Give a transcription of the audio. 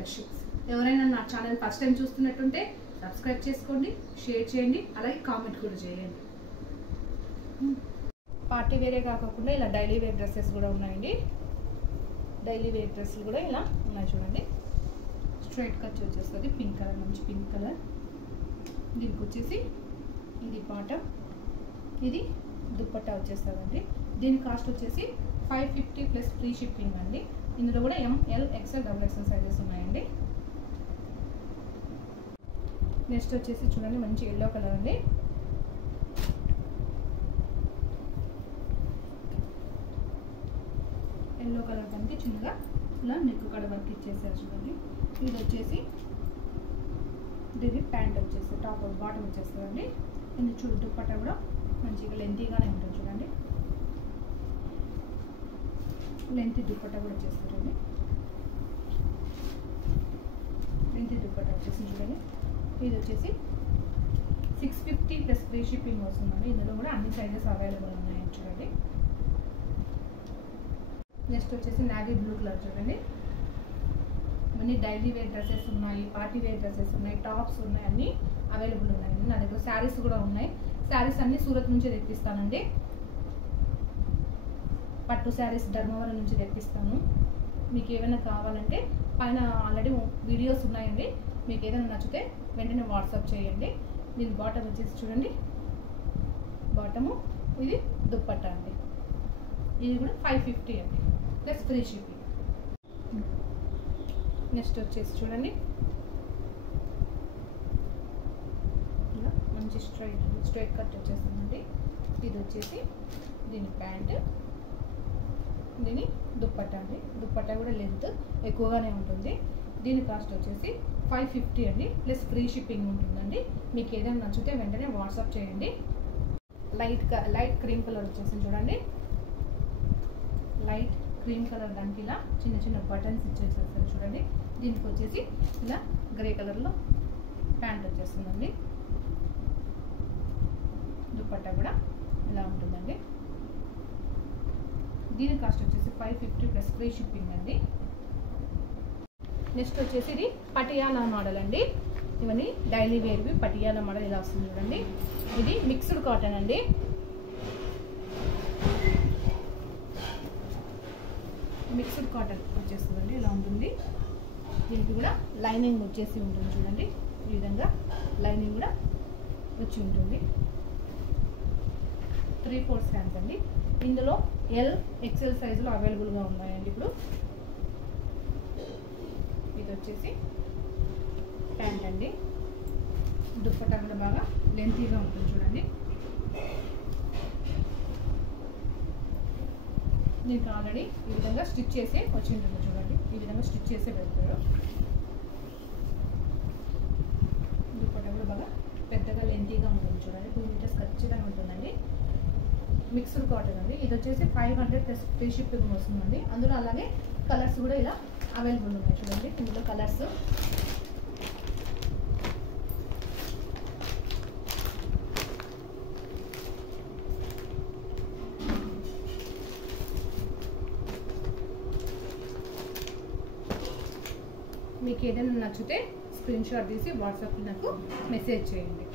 Collections. ఎవరైనా నా channel first time చూస్తున్నట్టుంటే subscribe చేసుకోండి, షేర్ చేయండి, అలాగే కామెంట్ కూడా చేయండి. పార్టీ వేరే కాకుండా ఇలా డైలీ వేర్ డ్రెస్సెస్ కూడా ఉన్నాయండి. డైలీ వేర్ డ్రెస్సులు కూడా ఇలా ఉన్నాయి చూడండి. స్ట్రైట్ కట్ వచ్చేస్తుంది, పింక్ కలర్, మంచి పింక్ కలర్. దీనికి వచ్చేసి ఇది బాటమ్, ఇది దుప్పట్టా వచ్చేస్తుందండి. దీని కాస్ట్ వచ్చేసి 550 ప్లస్ ఫ్రీ షిప్పింగ్ అండి. ఇందులో కూడా ML, XL, XXL సైజెస్ ఉన్నాయండి. నెక్స్ట్ వచ్చేసి చూడండి మంచి ఎల్లో కలర్ అండి. ఎల్లో కలర్ దానికి చిన్నగా ఇలా నెక్ కడ వర్క్ ఇచ్చేసారు చూడండి. ఇది వచ్చేసి దీని ప్యాంట్ వచ్చేసి టాప్ బాటమ్ వచ్చేస్తుందండి. ఇది చూడు దుప్పట్టా కూడా మంచిగా లెంతీగానే ఉంటుంది చూడండి. లెంతీ దుప్పట్టా కూడా వచ్చేస్తారండి. లెంతీ దుప్పట్టా వచ్చేసి చూడండి. ఇది వచ్చేసి 650 ప్లస్ ఫ్రీ షిప్పింగ్ వస్తుందండి. ఇందులో కూడా అన్ని సైజెస్ అవైలబుల్ ఉన్నాయి చూడండి. నెక్స్ట్ వచ్చేసి నావీ బ్లూ కలర్ చూడండి. అన్ని డైలీ వేర్ డ్రెస్సెస్ ఉన్నాయి, పార్టీ వేర్ డ్రెస్సెస్ ఉన్నాయి, టాప్స్ ఉన్నాయి, అన్నీ అవైలబుల్ ఉన్నాయండి. నా దగ్గర శారీస్ కూడా ఉన్నాయి. శారీస్ అన్నీ సూరత్ నుంచి తెప్పిస్తానండి. పట్టు శారీస్ ధర్మవరం నుంచి తెప్పిస్తాను. మీకు ఏమైనా కావాలంటే పైన ఆల్రెడీ వీడియోస్ ఉన్నాయండి. మీకు ఏదైనా నచ్చితే వెంటనే వాట్సాప్ చేయండి. దీని బాటమ్ వచ్చేసి చూడండి, బాటము ఇది దుప్పట్టా అండి. ఇది కూడా 550 అండి ప్లస్ ఫ్రీ షిప్పింగ్. నెక్స్ట్ వచ్చేసి చూడండి ఇలా మంచి స్ట్రైట్ కట్ వచ్చేస్తుందండి. ఇది వచ్చేసి దీని ప్యాంట్, దీని దుప్పట్టా అండి. దుప్పట్టా కూడా లెంత్ ఎక్కువగానే ఉంటుంది. దీని కాస్ట్ వచ్చేసి 550 అండి ప్లస్ ఫ్రీ షిప్పింగ్ ఉంటుందండి. మీకు ఏదైనా నచ్చితే వెంటనే వాట్సాప్ చేయండి. లైట్ క్రీమ్ కలర్ వచ్చేసి చూడండి. లైట్ క్రీమ్ కలర్ దానికి ఇలా చిన్న చిన్న బటన్స్ ఇచ్చేసేస్తారు చూడండి. దీనికి వచ్చేసి ఇలా గ్రే కలర్లో ప్యాంట్ వచ్చేస్తుందండి. దుప్పట్టా కూడా ఇలా ఉంటుందండి. దీని కాస్ట్ వచ్చేసి 550 ప్లస్ ఫ్రీ షిప్పింగ్ అండి. నెక్స్ట్ వచ్చేసి ఇది పటియాలా మోడల్ అండి. ఇవన్నీ డైలీ వేర్వి పటియాలా మోడల్ ఇలా వస్తుంది చూడండి. ఇది మిక్స్డ్ కాటన్ అండి. మిక్స్డ్ కాటన్ వచ్చేస్తుందండి, ఇలా ఉంటుంది. దీనికి కూడా లైనింగ్ వచ్చేసి ఉంటుంది చూడండి. ఈ విధంగా లైనింగ్ కూడా వచ్చి ఉంటుంది. 3/4 హ్యాండ్స్ అండి. ఇందులో L, XL సైజులో అవైలబుల్గా ఉన్నాయండి. ఇప్పుడు ఇది వచ్చేసి ప్యాంట్ అండి. దుప్పట్టా కూడా బాగా లెంతీగా ఉంటుంది చూడండి. దీనికి ఆల్రెడీ ఈ విధంగా స్టిచ్ చేసి వచ్చి ఉంటుంది చూడండి. ఈ విధంగా స్టిచ్ చేసే పెడతారు. దుప్పట్టా కూడా బాగా పెద్దగా లెంతీగా ఉంటుంది చూడండి. 2 మీటర్స్ ఖచ్చితంగా ఉంటుందండి. మిక్స్డ్ కాటన్ అండి. ఇది వచ్చేసి 500 ప్లస్ ఫ్రీ షిప్పింగ్ వస్తుందండి. అందులో అలాగే కలర్స్ కూడా ఇలా అవైలబుల్ ఉన్నాయి చూడండి. ఇందులో కలర్స్ మీకు ఏదైనా నచ్చితే స్క్రీన్ షాట్ తీసి వాట్సాప్లో నాకు మెసేజ్ చేయండి.